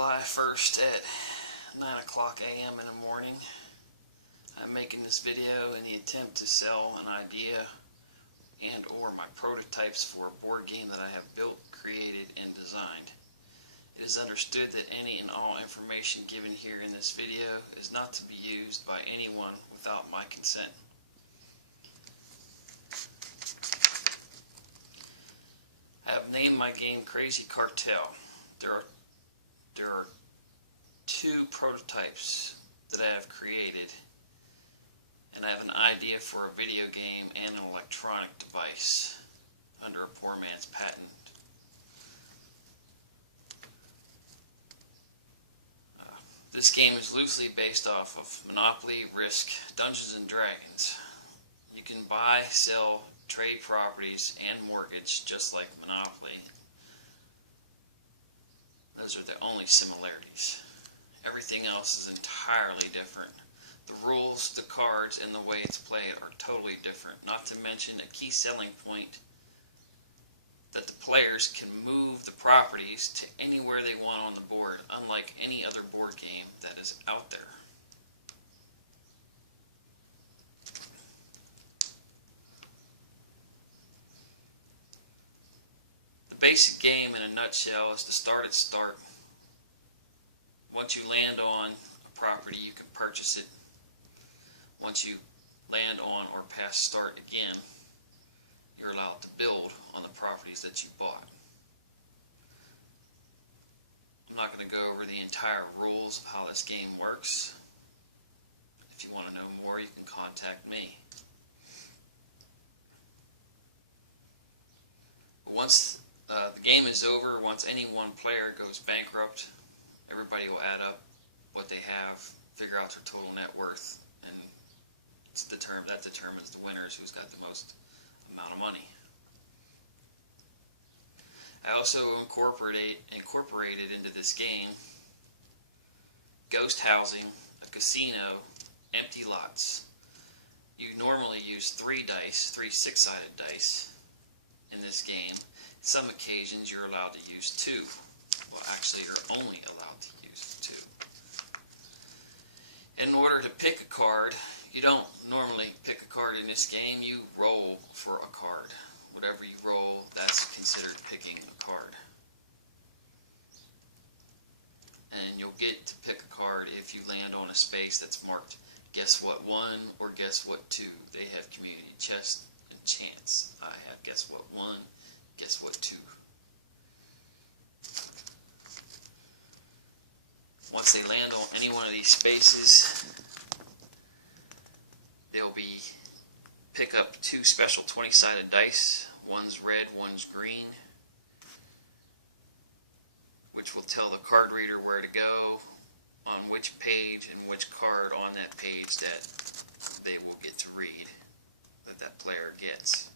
July 1st at 9 o'clock a.m. in the morning. I'm making this video in the attempt to sell an idea and or my prototypes for a board game that I have built, created, and designed. It is understood that any and all information given here in this video is not to be used by anyone without my consent. I have named my game Crazy Cartel. There are two prototypes that I have created, and I have an idea for a video game and an electronic device under a poor man's patent. This game is loosely based off of Monopoly, Risk, Dungeons and Dragons. You can buy, sell, trade properties, and mortgage just like Monopoly. Those are the only similarities. Everything else is entirely different. The rules, the cards, and the way it's played are totally different. Not to mention a key selling point that the players can move the properties to anywhere they want on the board, unlike any other board game that is out there. The basic game in a nutshell is to start at start. Once you land on a property, you can purchase it. Once you land on or pass start again, you're allowed to build on the properties that you bought. I'm not going to go over the entire rules of how this game works. If you want to know more, you can contact me. Once the game is over, once any one player goes bankrupt, everybody will add up what they have, figure out their total net worth, and that determines the winners, who's got the most amount of money. I also incorporated into this game ghost housing, a casino, empty lots. You normally use 3 dice, 3 six-sided dice in this game. Some occasions you're allowed to use 2. Well, actually you're only allowed to use 2. In order to pick a card, you don't normally pick a card in this game, you roll for a card. Whatever you roll, that's considered picking a card. And you'll get to pick a card if you land on a space that's marked guess what 1 or guess what 2. They have community chest and chance. I have guess what 1, guess what 2. Once they land on any one of these spaces, they'll pick up 2 special 20-sided dice. One's red, one's green, which will tell the card reader where to go, on which page and which card on that page that they will get to read, that player gets.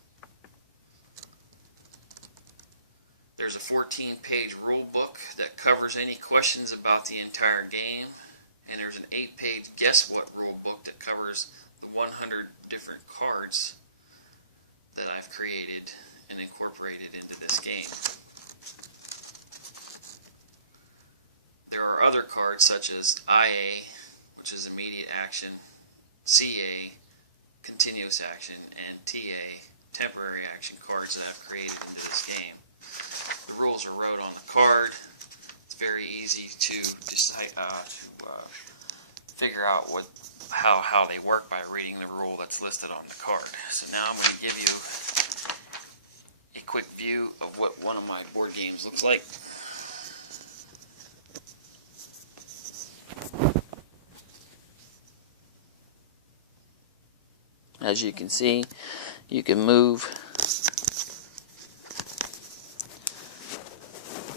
There's a 14-page rule book that covers any questions about the entire game, and there's an 8-page guess what rule book that covers the 100 different cards that I've created and incorporated into this game. There are other cards such as IA, which is immediate action, CA, continuous action, and TA, temporary action cards that I've created into this game. The rules are wrote on the card. It's very easy to decide, figure out how they work by reading the rule that's listed on the card. So now I'm going to give you a quick view of what one of my board games looks like. As you can see, you can move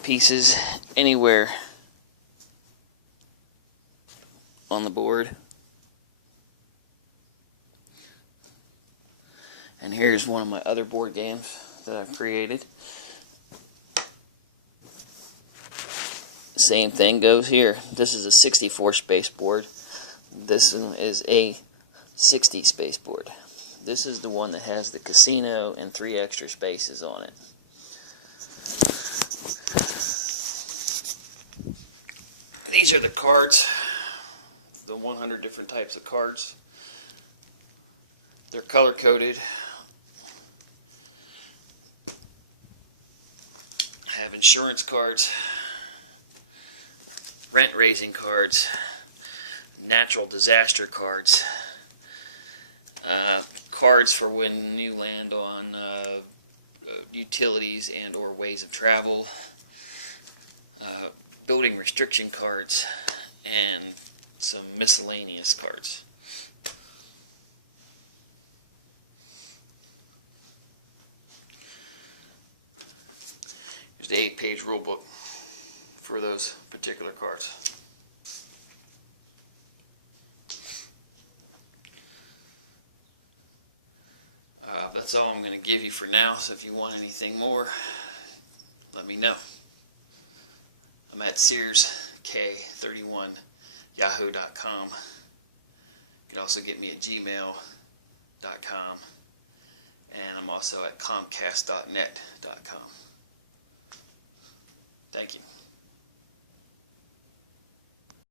pieces anywhere on the board. And here's one of my other board games that I've created. Same thing goes here. This is a 64 space board. This one is a 60 space board. This is the one that has the casino and 3 extra spaces on it. these are the cards, the 100 different types of cards. They're color coded. I have insurance cards, rent raising cards, natural disaster cards, cards for when you land on utilities and or ways of travel, building restriction cards, and some miscellaneous cards. Here's the 8-page rule book for those particular cards. That's all I'm going to give you for now, so if you want anything more, let me know. I'm at SearsK31yahoo.com. You can also get me at gmail.com, and I'm also at comcast.net.com. Thank you.